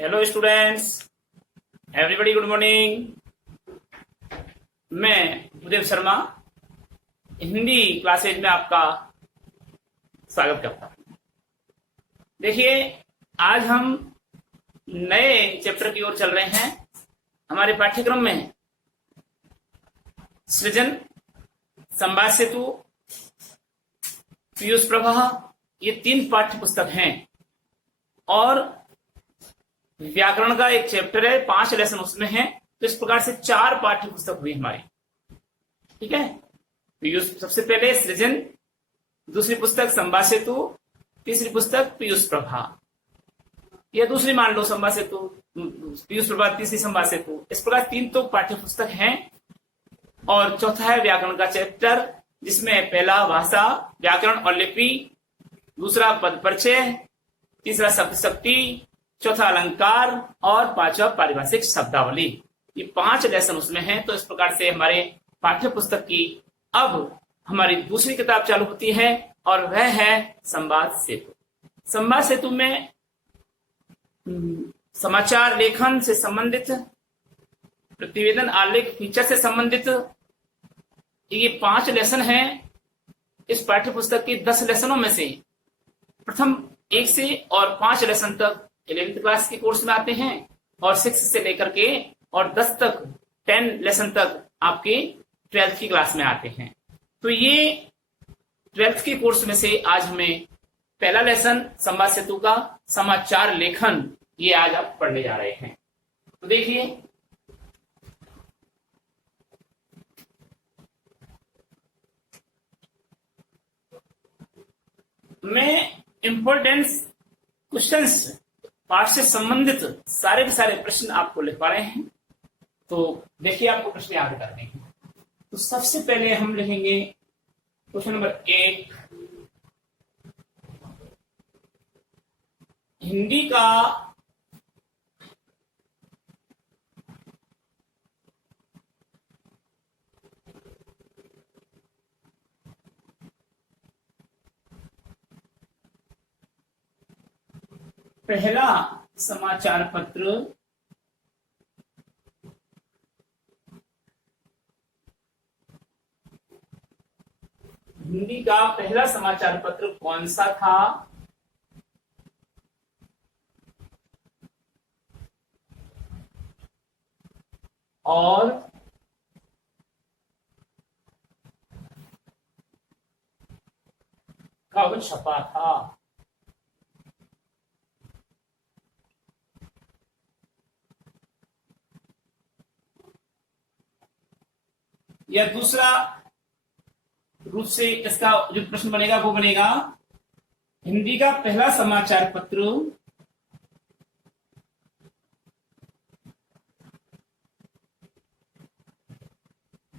Hello students, everybody good morning. मैं उदय Sharma Hindi classes में आपका स्वागत करता हूं। देखिए, आज हम नए चैप्टर की ओर चल रहे हैं। हमारे पाठ्यक्रम में सृजन, संवाद सेतु, पीयूष प्रवाह, ये 3 पाठ्य पुस्तक हैं और व्याकरण का एक चैप्टर है, 5 लेसन उसमें है। तो इस प्रकार से 4 पाठ्य पुस्तक हुई हमारी। ठीक है, पीयूष सबसे पहले सृजन, दूसरी पुस्तक संवाद सेतु, तीसरी पुस्तक पीयूष प्रभा, या दूसरी मान लो संवाद सेतु, पीयूष प्रभा, तीसरी संवाद सेतु। इस प्रकार 3 तो पाठ्य पुस्तक हैं और चौथा है व्याकरण का चैप्टर, जिसमें पहला भाषा, व्याकरण और लिपि, दूसरा पद परिचय, तीसरा शब्द शक्ति, चौथा अलंकार और 5वां पारिभाषिक शब्दावली। ये 5 लेसन उसमें हैं। तो इस प्रकार से हमारे पाठ्य पुस्तक की अब हमारी दूसरी किताब चालू होती है और वह है संवाद सेतु। संवाद सेतु में समाचार लेखन से संबंधित, प्रतिवेदन, आलेख, फीचर से संबंधित ये 5 लेसन हैं। इस पाठ्य पुस्तक की 10 लेसनों में से प्रथम 1 से और 5 लेसन तक 11th क्लास के कोर्स में आते हैं और 6 से लेकर के और 10 तक 10 लेसन तक आपके 12th की क्लास में आते हैं। तो ये 12th के कोर्स में से आज हमें पहला लेसन संवाद सेतु का समाचार लेखन, ये आज आप पढ़ने जा रहे हैं। तो देखिए, मैं इंपॉर्टेंस क्वेश्चंस पाठ से संबंधित सारे के सारे प्रश्न आपको लिखवा रहे हैं। तो देखिए, आपको प्रश्न याद करने हैं। तो सबसे पहले हम लिखेंगे क्वेश्चन नंबर 1, हिंदी का पहला समाचार पत्र हिंदी का पहला समाचार पत्र कौन सा था? और कब छपा था? या दूसरा रूप से इसका जो प्रश्न बनेगा वो बनेगा, हिंदी का पहला समाचार पत्र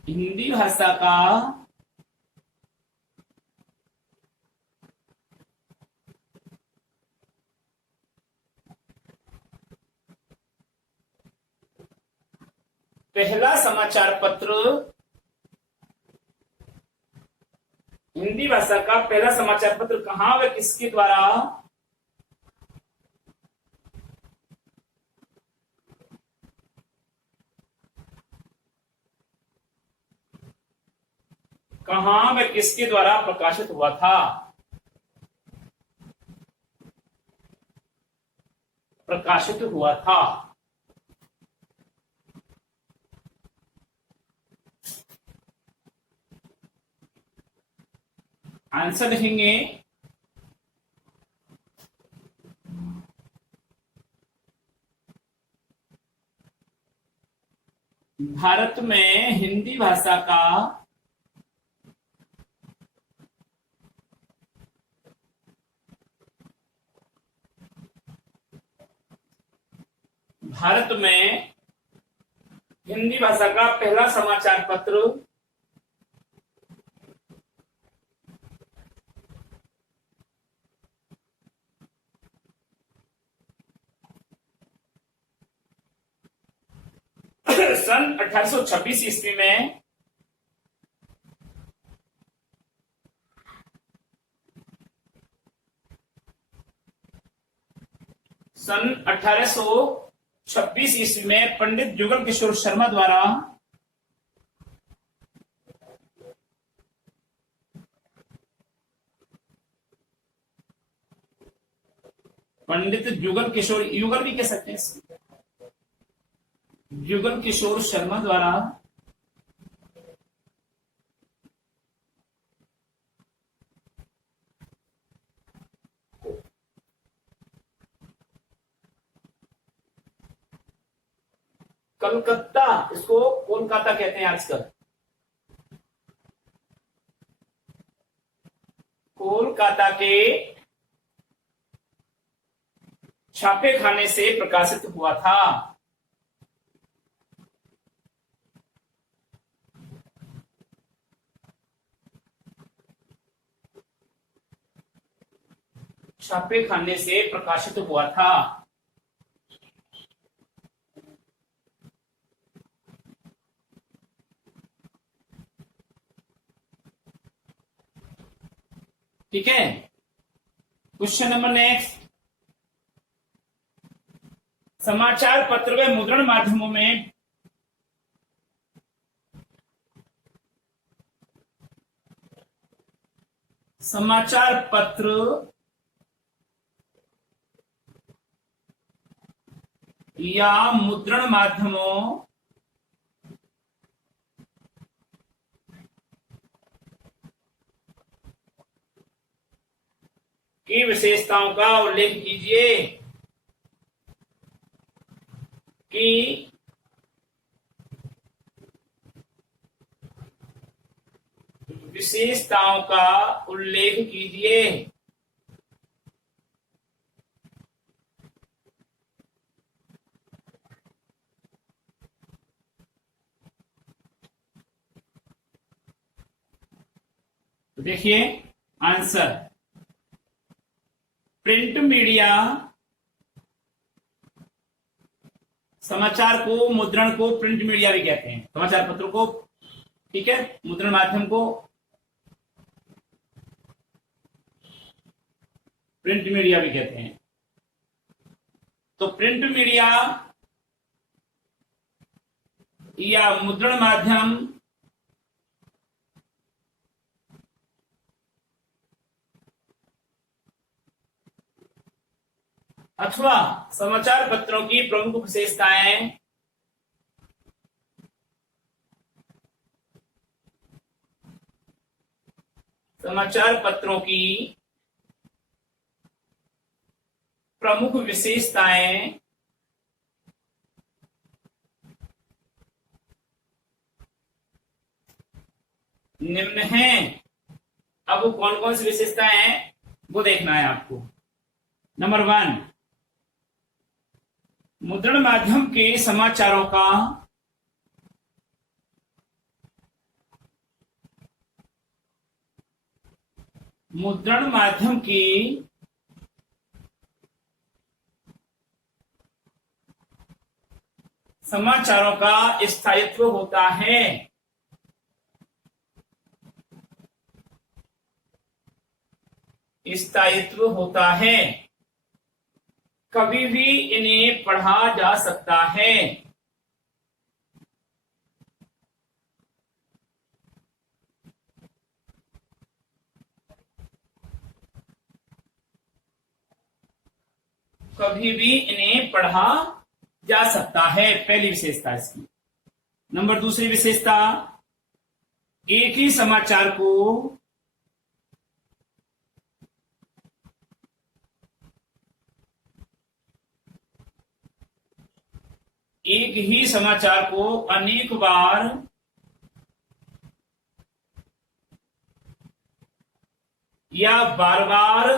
हिंदी भाषा का पहला समाचार पत्र, हिंदी भाषा का पहला समाचार पत्र कहां व किसके द्वारा प्रकाशित हुआ था? प्रकाशित हुआ था। आंसर लिखेंगे भारत में हिंदी भाषा का हिंदी भाषा का पहला समाचार पत्र सन 1826 ईस्वी में सन 1826 ईस्वी में पंडित जुगल किशोर शर्मा द्वारा पंडित जुगल किशोर, युगल भी कह सकते हैं, जुगल किशोर शर्मा द्वारा कलकत्ता, इसको कोलकाता कहते हैं आजकल, कोलकाता के छापे खाने से प्रकाशित हुआ था। छापे खाने से प्रकाशित हुआ था। ठीक है, क्वेश्चन नंबर नेक्स्ट। समाचार पत्र व मुद्रण माध्यमों में समाचार पत्र या मुद्रण माध्यमों की विशेषताओं का उल्लेख कीजिए कि विशेषताओं का उल्लेख कीजिए। तो देखिए आंसर, प्रिंट मीडिया समाचार को, मुद्रण को प्रिंट मीडिया भी कहते हैं, समाचार पत्र को, ठीक है, मुद्रण माध्यम को प्रिंट मीडिया भी कहते हैं। तो प्रिंट मीडिया या मुद्रण माध्यम अथवा समाचार पत्रों की प्रमुख विशेषताएं समाचार पत्रों की प्रमुख विशेषताएं निम्न हैं। अब वो कौन कौन सी विशेषताएं हैं वो देखना है आपको। नंबर 1, मुद्रण माध्यम के समाचारों का मुद्रण माध्यम की समाचारों का स्थायित्व होता है। स्थायित्व होता है, कभी भी इन्हें पढ़ा जा सकता है। कभी भी इन्हें पढ़ा जा सकता है, पहली विशेषता इसकी। नंबर 2 विशेषता, एक ही समाचार को अनेक बार या बार बार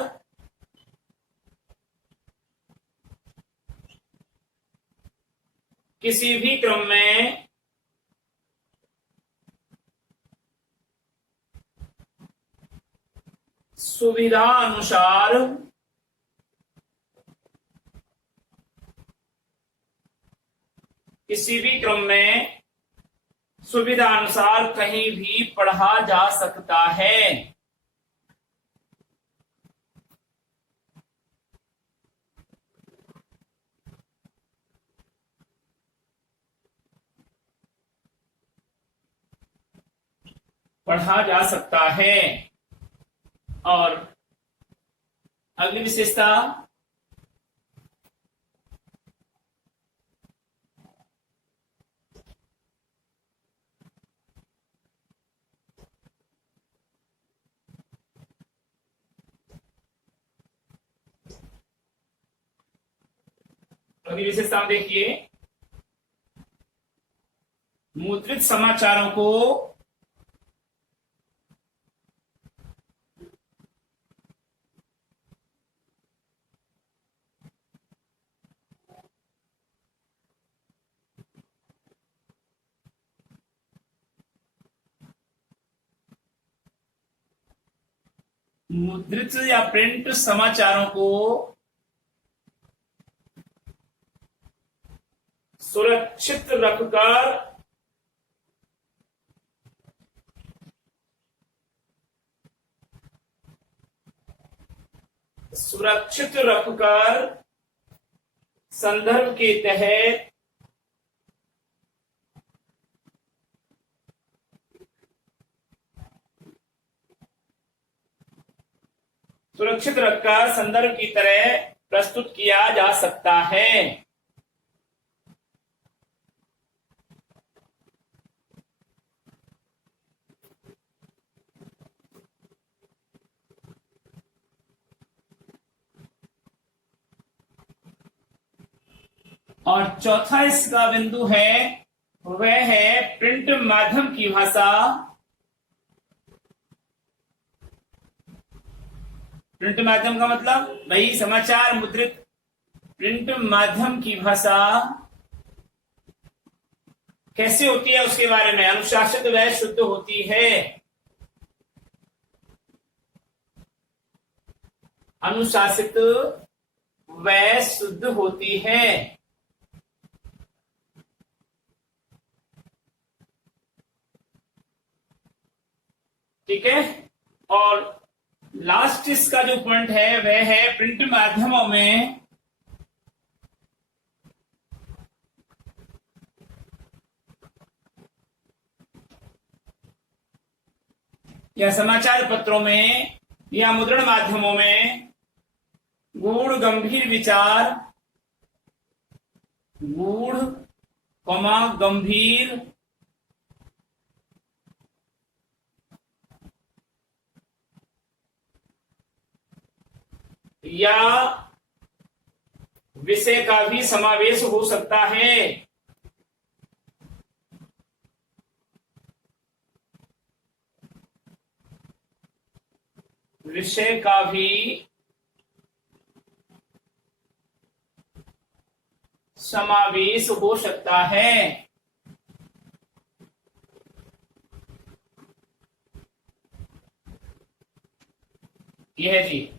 किसी भी क्रम में सुविधा अनुसार कहीं भी पढ़ा जा सकता है। पढ़ा जा सकता है। और अगली विशेषता, देखिए, मुद्रित समाचारों को मुद्रित या प्रिंट समाचारों को सुरक्षित रखकर संदर्भ के तहत सुरक्षित रखकर संदर्भ की तरह प्रस्तुत किया जा सकता है। और चौथा इसका बिंदु है, वह है प्रिंट माध्यम की भाषा। प्रिंट माध्यम का मतलब भाई समाचार मुद्रित प्रिंट माध्यम की भाषा कैसे होती है उसके बारे में, अनुशासित व शुद्ध होती है। अनुशासित व शुद्ध होती है। ठीक है। और लास्ट इसका जो पॉइंट है वह है प्रिंट माध्यमों में या समाचार पत्रों में या मुद्रण माध्यमों में गूढ़ गंभीर विचार, गूढ़ गंभीर या विषय का भी समावेश हो सकता है। विषय का भी समावेश हो सकता है। यह है जी।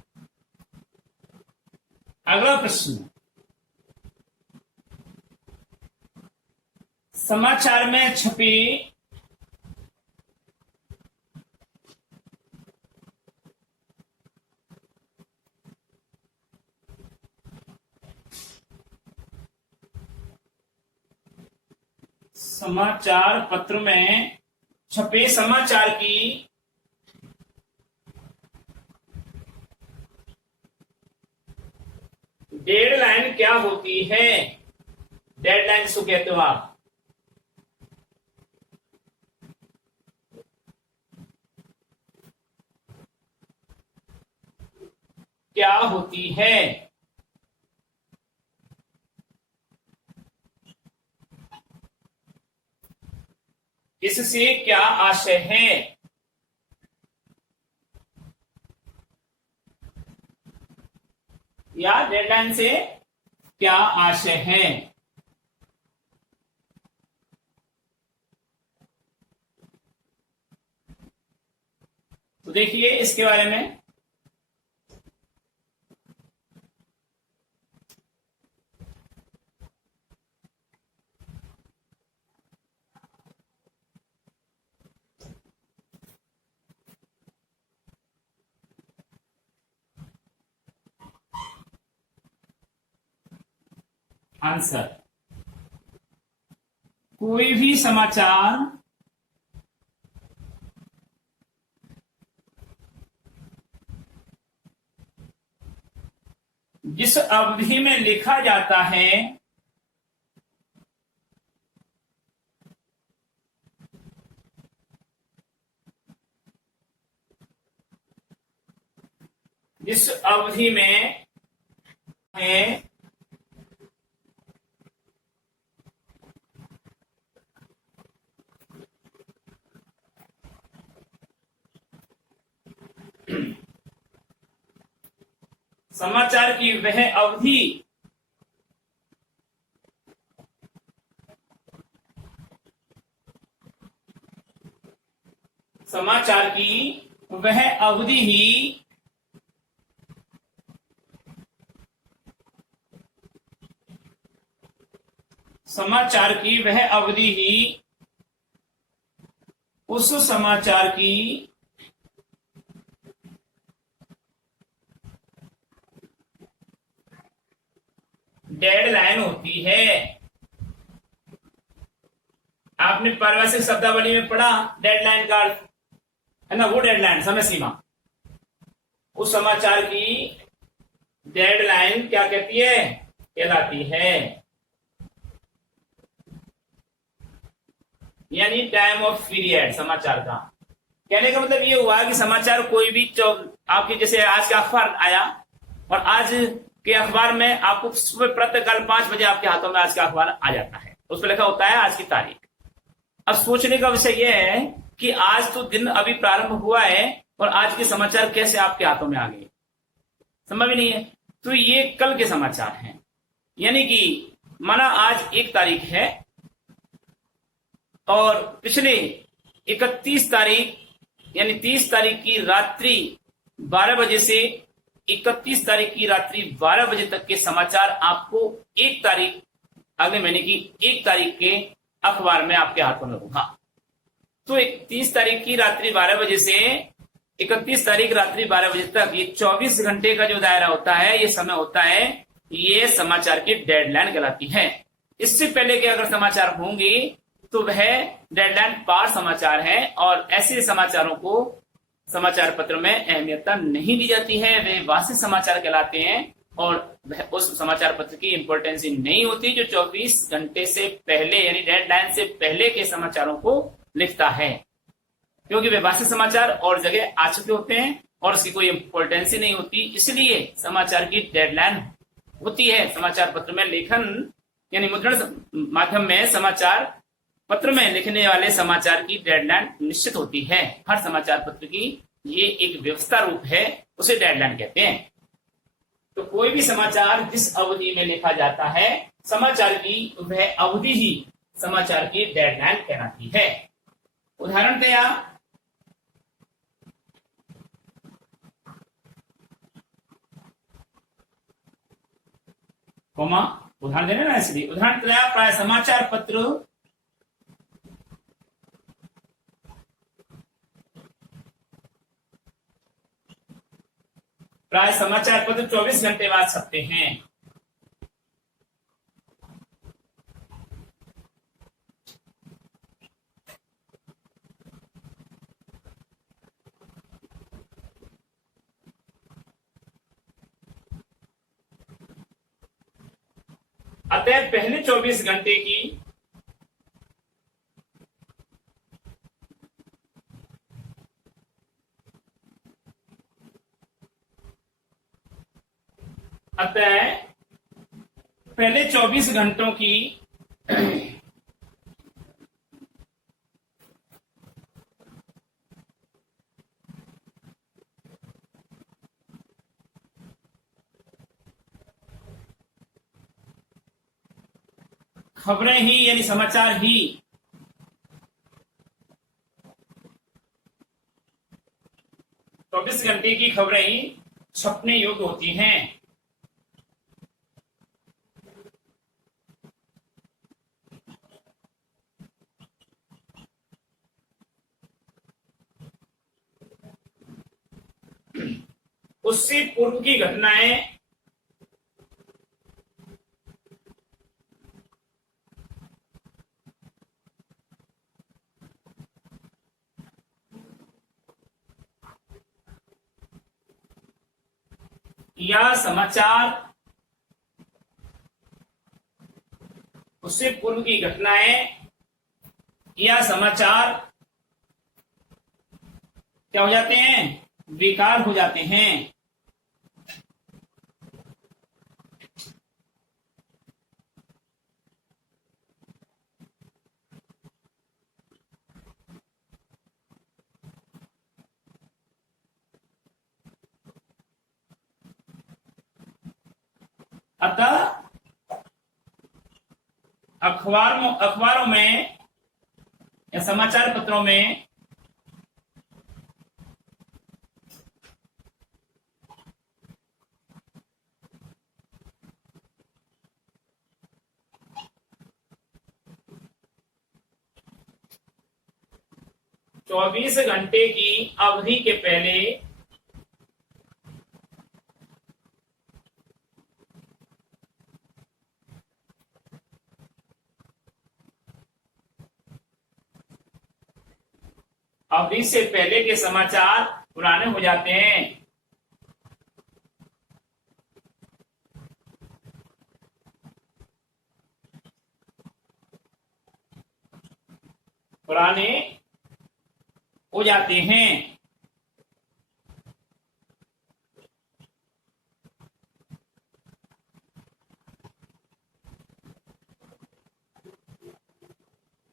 अगला प्रश्न, समाचार में छपी समाचार पत्र में छपे समाचार की डेडलाइन क्या होती है? डेडलाइन किसको कहते हो आप? क्या होती है? इससे क्या आशय है? या डेडलाइन से क्या आशय है? तो देखिए इसके बारे में, आंसर, कोई भी समाचार जिस अवधि में लिखा जाता है जिस अवधि में है समाचार की वह अवधि समाचार की वह अवधि ही समाचार की वह अवधि ही उस समाचार की डेडलाइन होती है। आपने पारिभाषिक शब्दावली में पढ़ा डेडलाइन का अर्थ है ना, वो डेडलाइन समय सीमा। उस समाचार की डेडलाइन क्या कहती है, कहलाती है, यानी टाइम ऑफ पीरियड समाचार का। कहने का मतलब ये हुआ कि समाचार कोई भी आपके जैसे आज का अखबार आया और आज के अखबार में आपको सुबह प्रातःकाल 5 बजे आपके हाथों में आज का अखबार आ जाता है, उस पर लिखा होता है आज की तारीख। अब सोचने का विषय यह है कि आज तो दिन अभी प्रारंभ हुआ है और आज के समाचार कैसे आपके हाथों में आ गए, संभव ही नहीं है। तो ये कल के समाचार हैं, यानी कि माना आज 1 तारीख है और पिछले 31 तारीख यानी 30 तारीख की रात्रि 12 बजे से 31 तारीख की रात्रि 12 बजे तक के समाचार आपको 1 तारीख अगले महीने की 1 तारीख के अखबार में आपके हाथों में होगा। तो 30 तारीख की रात्रि 12 बजे से 31 तारीख रात्रि 12 बजे तक ये 24 घंटे का जो दायरा होता है, ये समय होता है, ये समाचार की डेडलाइन कहलाती है। इससे पहले के अगर समाचार होंगे तो वह डेडलाइन पार समाचार है और ऐसे समाचारों को समाचार पत्र में अहमियत नहीं दी जाती है, वे वास्तविक समाचार कहलाते हैं और उस समाचार पत्र की इंपॉर्टेंस नहीं होती जो 24 घंटे से पहले यानी डेडलाइन से पहले के समाचारों को लिखता है, क्योंकि वे वास्तविक समाचार और जगह आ चुके होते हैं और उसकी कोई इंपॉर्टेंस नहीं होती। इसलिए समाचार की डेडलाइन होती है। समाचार पत्र में लेखन यानी मुद्रण माध्यम में समाचार पत्र में लिखने वाले समाचार की डेडलाइन निश्चित होती है। हर समाचार पत्र की ये एक व्यवस्था रूप है, उसे डेडलाइन कहते हैं। तो कोई भी समाचार जिस अवधि में लिखा जाता है, समाचार की वह अवधि ही समाचार की डेडलाइन कहलाती है। उदाहरण दिया, उदाहरण देना ना, इसलिए उदाहरण दिया प्राय समाचार पत्र प्राय समाचार पत्र 24 घंटे बाद छपते हैं। अतः पहले 24 घंटे की पहले 24 घंटों की खबरें ही यानी समाचार ही 24 घंटे की खबरें ही छपने योग्य होती हैं। उससे पूर्व की घटनाएं या समाचार उससे पूर्व की घटनाएं या समाचार क्या हो जाते हैं, बेकार हो जाते हैं। अतः अखबारों में या समाचार पत्रों में चौबीस घंटे की अवधि के पहले अवधि से पहले के समाचार पुराने हो जाते हैं। पुराने हो जाते हैं।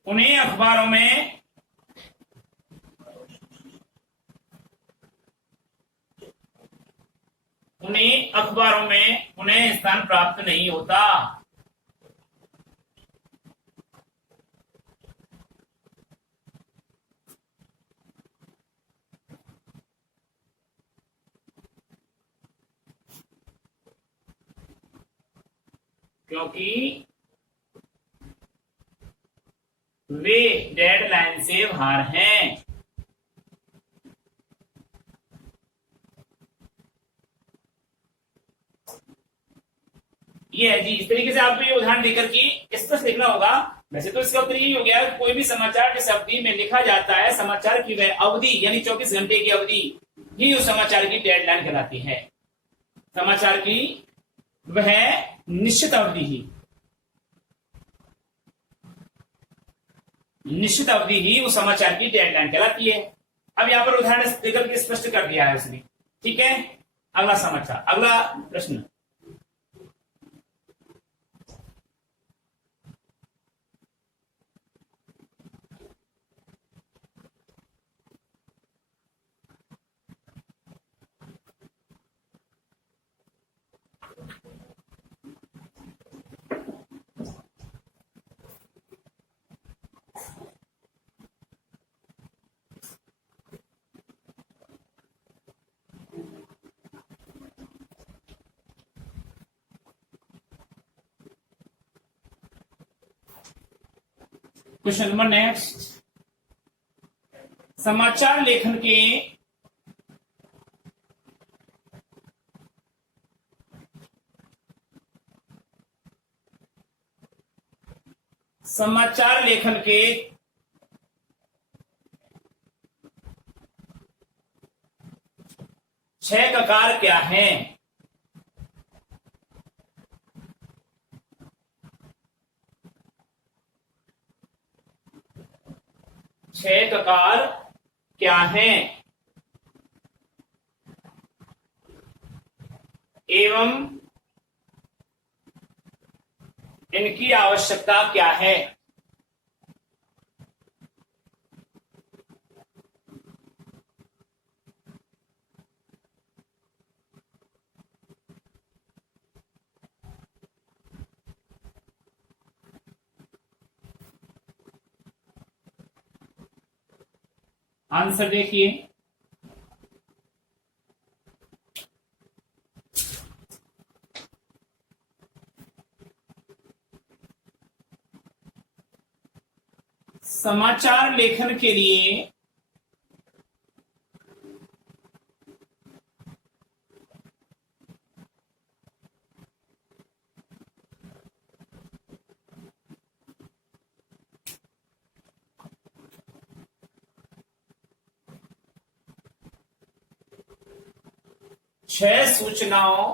उन्हें अखबारों में उन्हें स्थान प्राप्त नहीं होता। क्योंकि वे डेडलाइन से बाहर हैं। ये है जी। इस तरीके से आपको ये उदाहरण देकर के स्पष्ट लिखना होगा। वैसे तो इसका उत्तर यही हो गया, कोई भी समाचार जिस अवधि में लिखा जाता है, समाचार की वह अवधि यानी 24 घंटे की अवधि ही उस समाचार की डेडलाइन कहलाती है। समाचार की वह निश्चित अवधि ही उस समाचार की डेडलाइन कहलाती है। अब यहाँ पर उदाहरण देकर के स्पष्ट कर दिया है उसने। ठीक है, अगला समाचार, अगला प्रश्न। क्वेश्चन नंबर नेक्स्ट, समाचार लेखन के समाचार लेखन के 6 ककार क्या हैं? 6 ककार क्या हैं एवं इनकी आवश्यकता क्या है? आंसर देखिए। समाचार लेखन के लिए छह सूचनाओं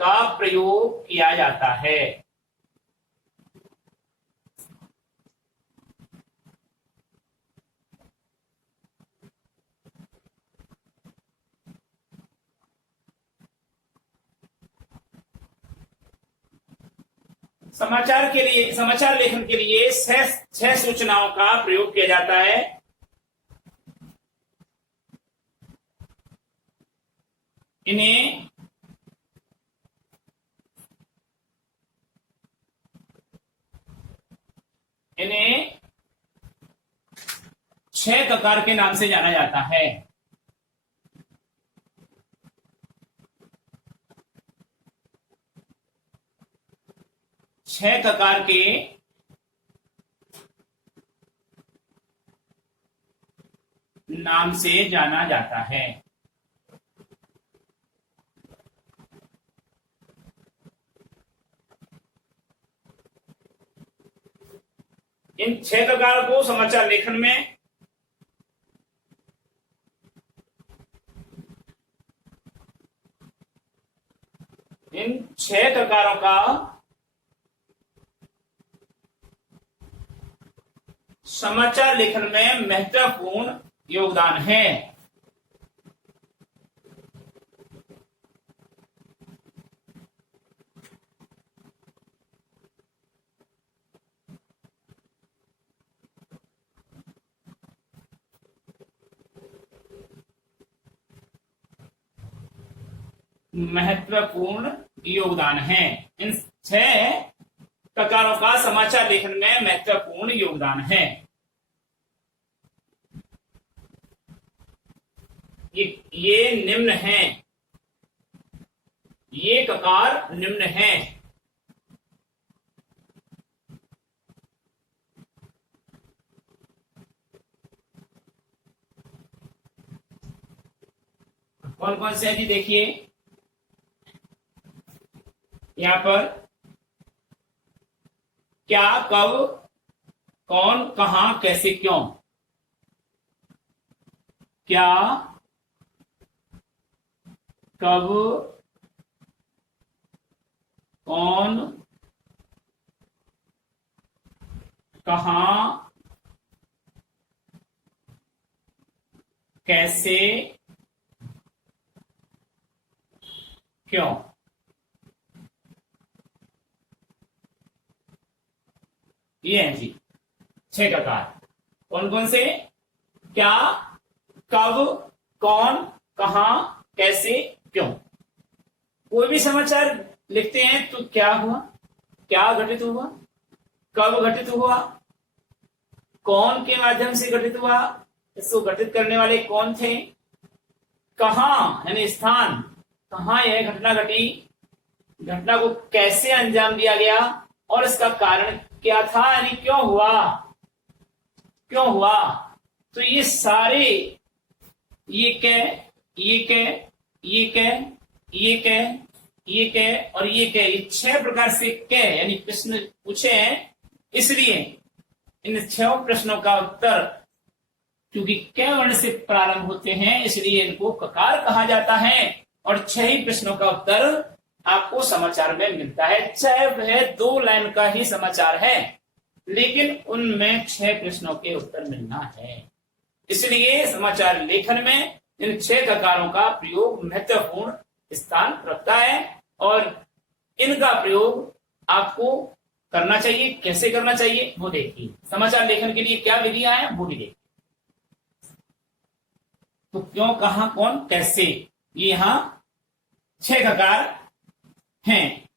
का प्रयोग किया जाता है। समाचार लेखन के लिए छह सूचनाओं का प्रयोग किया जाता है। इन्हें छह ककार के नाम से जाना जाता है। छह ककार के नाम से जाना जाता है। इन छह ककारों को समाचार लेखन में इन छह ककारों का समाचार लेखन में महत्वपूर्ण योगदान है। महत्वपूर्ण योगदान है। इन छह प्रकारों का समाचार लेखन में महत्वपूर्ण योगदान है। ये निम्न हैं। ये ककार निम्न हैं। कौन कौन से हैं जी? देखिए यहां पर क्या, कब, कौन, कहां, कैसे, क्यों। क्या, कब, कौन, कहां, कैसे, क्यों। ये हैं जी छह ककार। कौन कौन से? क्या, कब, कौन, कहां, कैसे, क्यों। कोई भी समाचार लिखते हैं तो क्या हुआ, क्या घटित हुआ, कब घटित हुआ, कौन के माध्यम से घटित हुआ, इसको घटित करने वाले कौन थे, कहां यानी स्थान, कहां यह घटना घटी, घटना को कैसे अंजाम दिया गया और इसका कारण क्या था यानी क्यों हुआ, क्यों हुआ। तो ये सारे ये और ये छह प्रकार से यानी प्रश्न पूछे हैं। इसलिए इन छह प्रश्नों का उत्तर क्योंकि क वर्ण से प्रारंभ होते हैं इसलिए इनको ककार कहा जाता है। और छह ही प्रश्नों का उत्तर आपको समाचार में मिलता है। चाहे वह 2 लाइन का ही समाचार है लेकिन उनमें 6 प्रश्नों के उत्तर मिलना है। इसलिए समाचार लेखन में इन 6 ककारों का प्रयोग महत्वपूर्ण स्थान रखता है और इनका प्रयोग आपको करना चाहिए। कैसे करना चाहिए वो देखिए। समाचार लेखन के लिए क्या विधियां हैं वो भी देखिए। तो क्यों, कहां, कौन, कैसे, ये यहां 6 ककार हैं।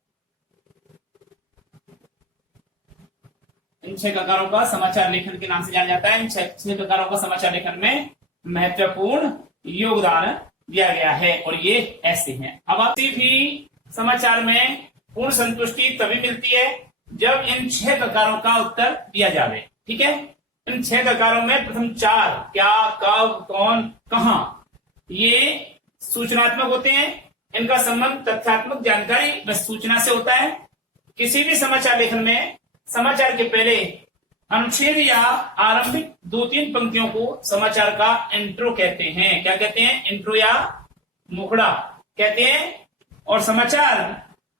इन 6 ककारों का समाचार लेखन के नाम से जाना जाता है। इन 6 ककारों का समाचार लेखन में महत्वपूर्ण योगदान दिया गया है और ये ऐसे हैं। अब किसी भी समाचार में पूर्ण संतुष्टि तभी मिलती है जब इन 6 ककारों का उत्तर दिया जावे। ठीक है। इन 6 ककारों में प्रथम 4 क्या, कब, कौन, कहां ये सूचनात्मक होते हैं। इनका संबंध तथ्यात्मक जानकारी व सूचना से होता है। किसी भी समाचार लेखन में समाचार के पहले अनुच्छेद या आरंभिक 2-3 पंक्तियों को समाचार का इंट्रो कहते हैं। क्या कहते हैं? इंट्रो या मुखड़ा कहते हैं। और समाचार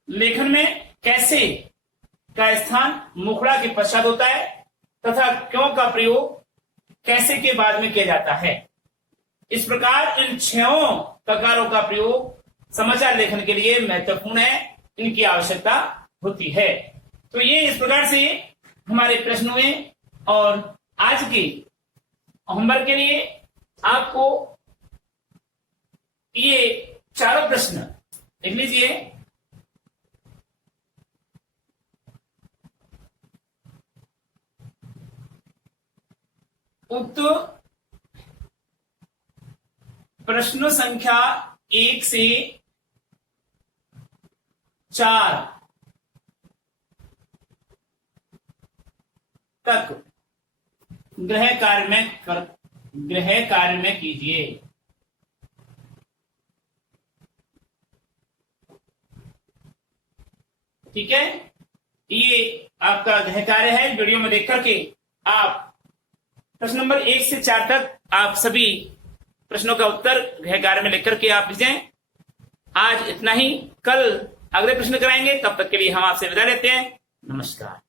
लेखन में कैसे का स्थान मुखड़ा के पश्चात होता है तथा क्यों का प्रयोग कैसे के बाद में किया जाता है। इस प्रकार इन 6 प्रकारों का प्रयोग समाचार लेखन के लिए महत्वपूर्ण है, इनकी आवश्यकता होती है। तो ये इस प्रकार से हमारे प्रश्न हुए और आज के होमवर्क के लिए आपको ये चारों प्रश्न लिख लीजिए। उक्त प्रश्न संख्या 1 से 4 तक गृह कार्य में कीजिए। ठीक है, ये आपका गृह कार्य है। वीडियो में देख करके आप प्रश्न नंबर 1 से 4 तक आप सभी प्रश्नों का उत्तर गृह कार्य में लिख करके आप भेजें। आज इतना ही, कल अगले प्रश्न कराएंगे। तब तक के लिए हम आपसे विदा लेते हैं। नमस्कार।